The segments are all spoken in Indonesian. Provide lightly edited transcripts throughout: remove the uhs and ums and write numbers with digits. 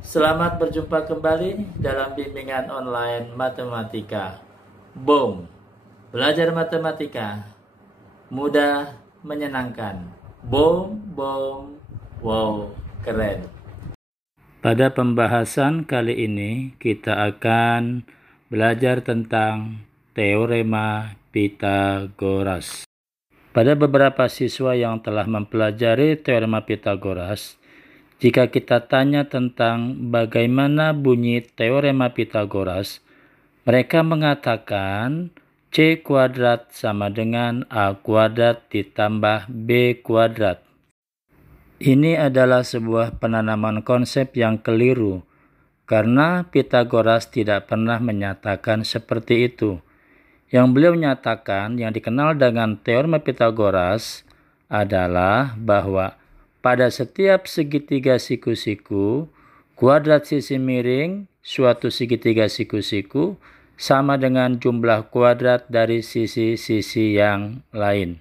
Selamat berjumpa kembali dalam bimbingan online matematika. Boom. Belajar matematika mudah, menyenangkan. Boom, boom. Wow, keren. Pada pembahasan kali ini kita akan belajar tentang teorema Pythagoras. Pada beberapa siswa yang telah mempelajari teorema Pythagoras, jika kita tanya tentang bagaimana bunyi teorema Pythagoras, mereka mengatakan C kuadrat sama dengan A kuadrat ditambah B kuadrat. Ini adalah sebuah penanaman konsep yang keliru, karena Pythagoras tidak pernah menyatakan seperti itu. Yang beliau nyatakan, yang dikenal dengan teorema Pythagoras adalah bahwa pada setiap segitiga siku-siku, kuadrat sisi miring suatu segitiga siku-siku sama dengan jumlah kuadrat dari sisi-sisi yang lain.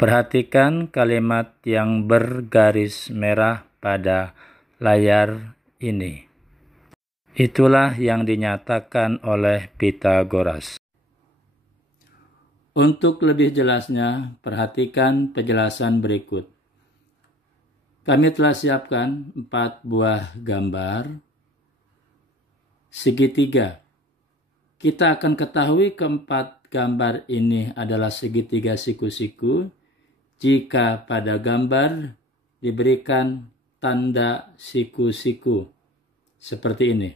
Perhatikan kalimat yang bergaris merah pada layar ini. Itulah yang dinyatakan oleh Pythagoras. Untuk lebih jelasnya, perhatikan penjelasan berikut. Kami telah siapkan 4 buah gambar segitiga. Kita akan ketahui keempat gambar ini adalah segitiga siku-siku jika pada gambar diberikan tanda siku-siku seperti ini.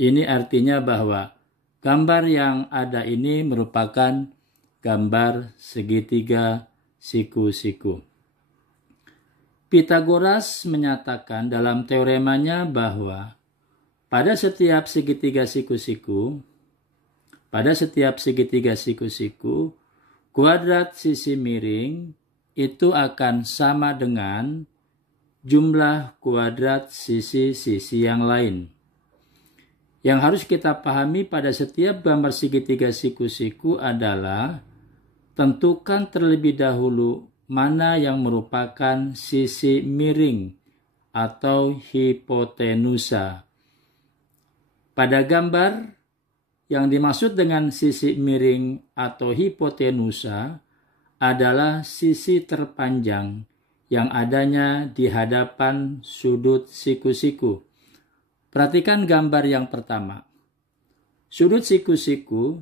Ini artinya bahwa gambar yang ada ini merupakan gambar segitiga siku-siku. Pythagoras menyatakan dalam teoremanya bahwa pada setiap segitiga siku-siku, kuadrat sisi miring itu akan sama dengan jumlah kuadrat sisi-sisi yang lain. Yang harus kita pahami pada setiap gambar segitiga siku-siku adalah tentukan terlebih dahulu mana yang merupakan sisi miring atau hipotenusa. Pada gambar yang dimaksud dengan sisi miring atau hipotenusa adalah sisi terpanjang yang adanya di hadapan sudut siku-siku. Perhatikan gambar yang pertama. Sudut siku-siku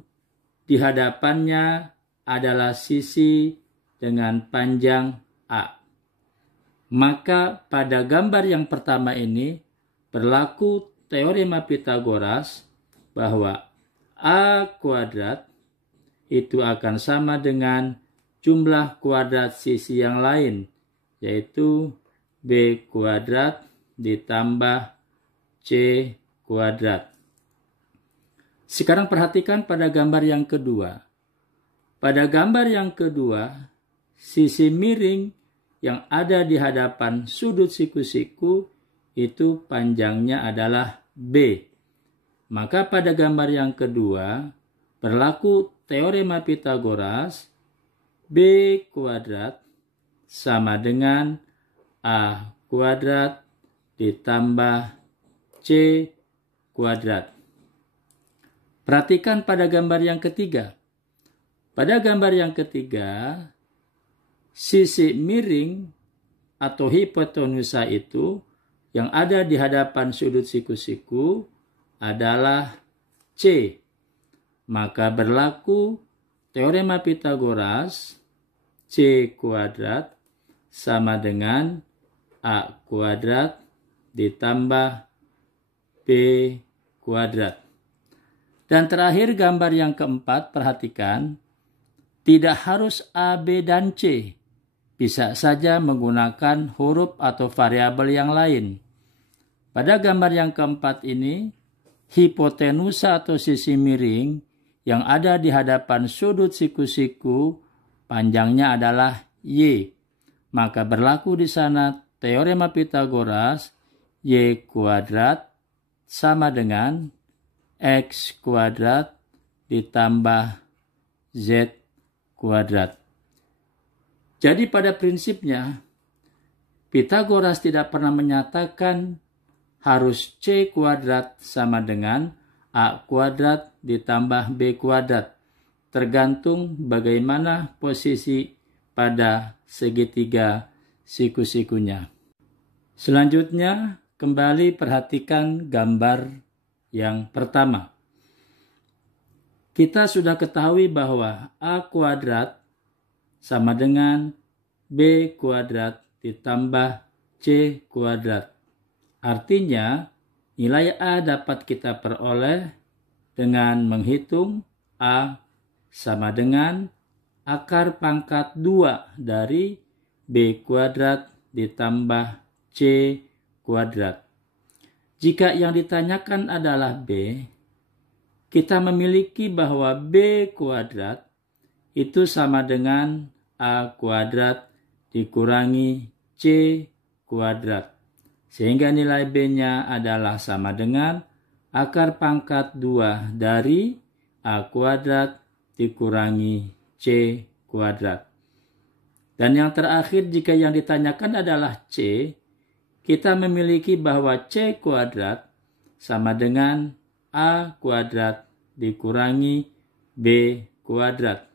di hadapannya adalah sisi dengan panjang A. Maka pada gambar yang pertama ini berlaku teorema Pythagoras bahwa A kuadrat itu akan sama dengan jumlah kuadrat sisi yang lain, yaitu B kuadrat ditambah C kuadrat. Sekarang perhatikan pada gambar yang kedua. Pada gambar yang kedua, sisi miring yang ada di hadapan sudut siku-siku itu panjangnya adalah B. Maka pada gambar yang kedua berlaku teorema Pythagoras B kuadrat sama dengan A kuadrat ditambah C kuadrat. Perhatikan pada gambar yang ketiga. Pada gambar yang ketiga, sisi miring atau hipotenusa itu yang ada di hadapan sudut siku-siku adalah C. Maka berlaku teorema Pythagoras C kuadrat sama dengan A kuadrat ditambah B kuadrat. Dan terakhir gambar yang keempat, perhatikan, tidak harus A, B, dan C. Bisa saja menggunakan huruf atau variabel yang lain. Pada gambar yang keempat ini, hipotenusa atau sisi miring yang ada di hadapan sudut siku-siku panjangnya adalah Y. Maka berlaku di sana teorema Pythagoras Y kuadrat sama dengan X kuadrat ditambah Z kuadrat. Jadi pada prinsipnya, Pythagoras tidak pernah menyatakan harus C kuadrat sama dengan A kuadrat ditambah B kuadrat, tergantung bagaimana posisi pada segitiga siku-sikunya. Selanjutnya, kembali perhatikan gambar yang pertama. Kita sudah ketahui bahwa A kuadrat sama dengan B kuadrat ditambah C kuadrat. Artinya, nilai A dapat kita peroleh dengan menghitung A sama dengan akar pangkat 2 dari B kuadrat ditambah C kuadrat. Jika yang ditanyakan adalah B, kita memiliki bahwa B kuadrat itu sama dengan A kuadrat dikurangi C kuadrat. Sehingga nilai B-nya adalah sama dengan akar pangkat 2 dari A kuadrat dikurangi C kuadrat. Dan yang terakhir, jika yang ditanyakan adalah C, kita memiliki bahwa C kuadrat sama dengan A kuadrat dikurangi B kuadrat.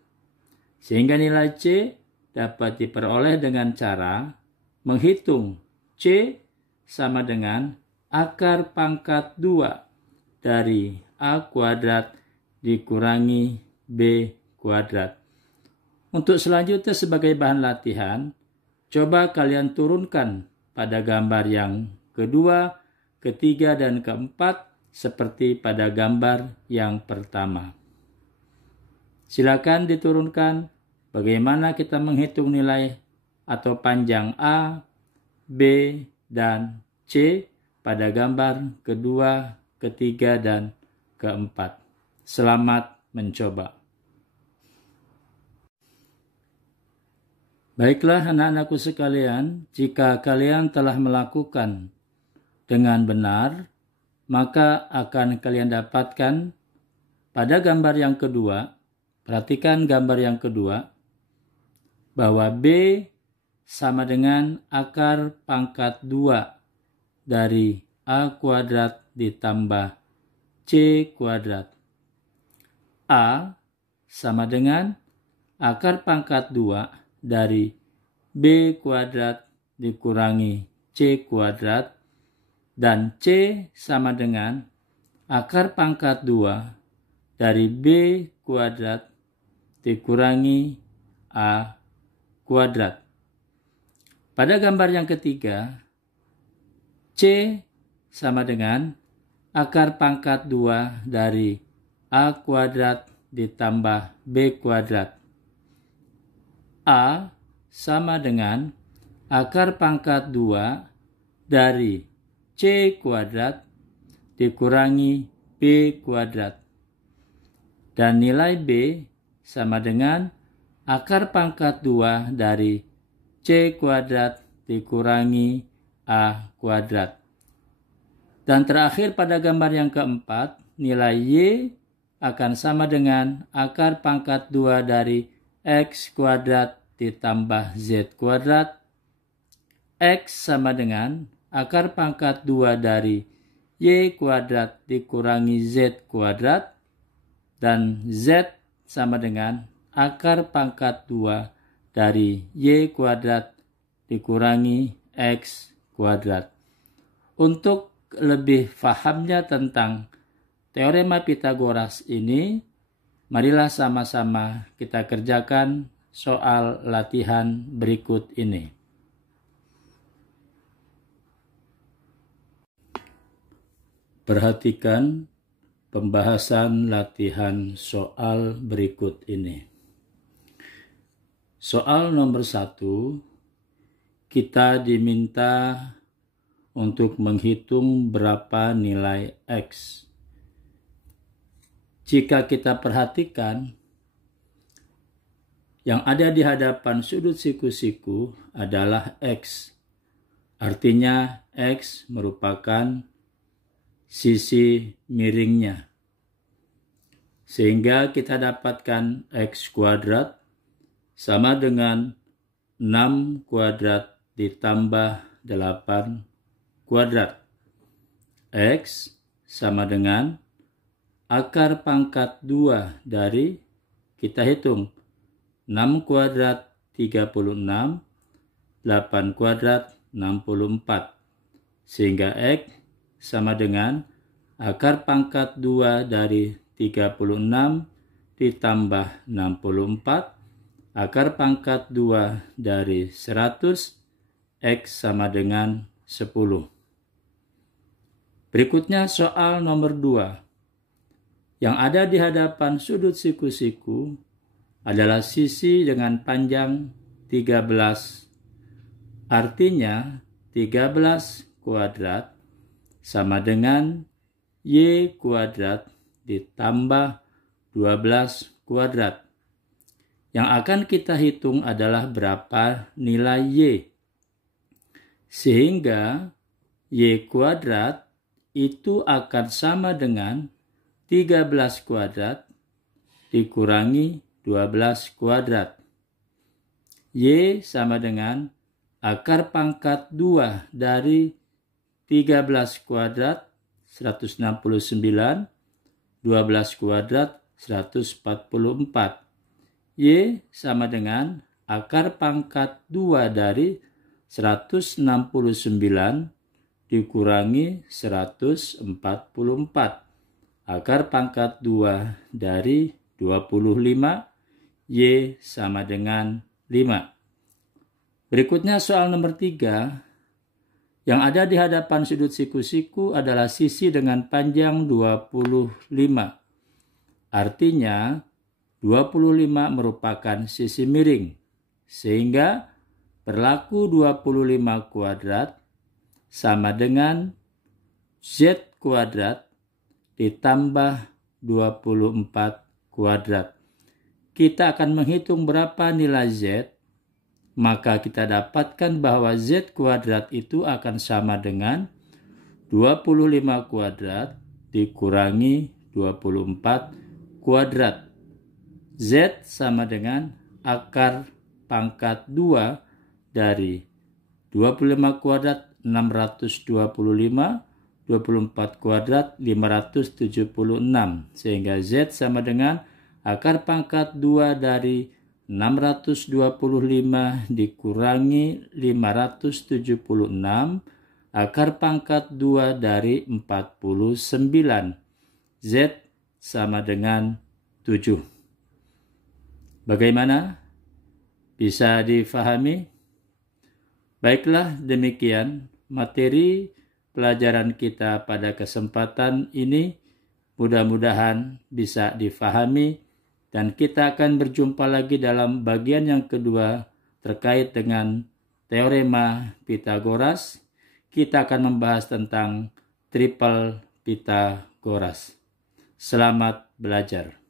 Sehingga nilai C dapat diperoleh dengan cara menghitung C sama dengan akar pangkat 2 dari A kuadrat dikurangi B kuadrat. Untuk selanjutnya sebagai bahan latihan, coba kalian turunkan pada gambar yang kedua, ketiga, dan keempat seperti pada gambar yang pertama. Silakan diturunkan bagaimana kita menghitung nilai atau panjang A, B, dan C pada gambar kedua, ketiga, dan keempat. Selamat mencoba. Baiklah anak-anakku sekalian, jika kalian telah melakukan dengan benar, maka akan kalian dapatkan pada gambar yang kedua, perhatikan gambar yang kedua, bahwa B sama dengan akar pangkat 2 dari A kuadrat ditambah C kuadrat. A sama dengan akar pangkat 2 dari B kuadrat dikurangi C kuadrat, dan C sama dengan akar pangkat 2 dari B kuadrat dikurangi A kuadrat. Pada gambar yang ketiga, C sama dengan akar pangkat 2 dari A kuadrat ditambah B kuadrat. A sama dengan akar pangkat 2 dari C kuadrat dikurangi B kuadrat. Dan nilai B sama dengan akar pangkat 2 dari C kuadrat dikurangi A kuadrat. Dan terakhir pada gambar yang keempat, nilai Y akan sama dengan akar pangkat 2 dari X kuadrat ditambah Z kuadrat. X sama dengan akar pangkat 2 dari Y kuadrat dikurangi Z kuadrat. Dan Z sama dengan akar pangkat 2 dari Y kuadrat dikurangi X kuadrat. Untuk lebih fahamnya tentang teorema Pythagoras ini, marilah sama-sama kita kerjakan soal latihan berikut ini. Perhatikan pembahasan latihan soal berikut ini. Soal nomor 1, kita diminta untuk menghitung berapa nilai X. Jika kita perhatikan, yang ada di hadapan sudut siku-siku adalah X. Artinya X merupakan sisi miringnya. Sehingga kita dapatkan X kuadrat sama dengan 6 kuadrat ditambah 8 kuadrat. X sama dengan akar pangkat 2 dari, kita hitung, 6 kuadrat 36, 8 kuadrat 64. Sehingga X sama dengan akar pangkat 2 dari 36 ditambah 64, akar pangkat 2 dari 100, X sama dengan 10. Berikutnya soal nomor 2. Yang ada di hadapan sudut siku-siku adalah sisi dengan panjang 13. Artinya 13 kuadrat sama dengan Y kuadrat ditambah 12 kuadrat. Yang akan kita hitung adalah berapa nilai Y. Sehingga Y kuadrat itu akan sama dengan 13 kuadrat dikurangi 12 kuadrat. Y sama dengan akar pangkat 2 dari 13 kuadrat 169, 12 kuadrat 144. Y sama dengan akar pangkat 2 dari 169 dikurangi 144. Akar pangkat 2 dari 25, Y sama dengan 5. Berikutnya soal nomor 3. Yang ada di hadapan sudut siku-siku adalah sisi dengan panjang 25. Artinya 25 merupakan sisi miring. Sehingga berlaku 25 kuadrat sama dengan Z kuadrat ditambah 24 kuadrat. Kita akan menghitung berapa nilai Z, maka kita dapatkan bahwa Z kuadrat itu akan sama dengan 25 kuadrat dikurangi 24 kuadrat. Z sama dengan akar pangkat 2 dari 25 kuadrat 625, 24 kuadrat 576. Sehingga Z sama dengan akar pangkat 2 dari 625 dikurangi 576, akar pangkat 2 dari 49. Z sama dengan 7. Bagaimana? Bisa difahami? Baiklah, demikian materi pelajaran kita pada kesempatan ini. Mudah-mudahan bisa difahami dan kita akan berjumpa lagi dalam bagian yang kedua terkait dengan teorema Pythagoras. Kita akan membahas tentang triple Pythagoras. Selamat belajar.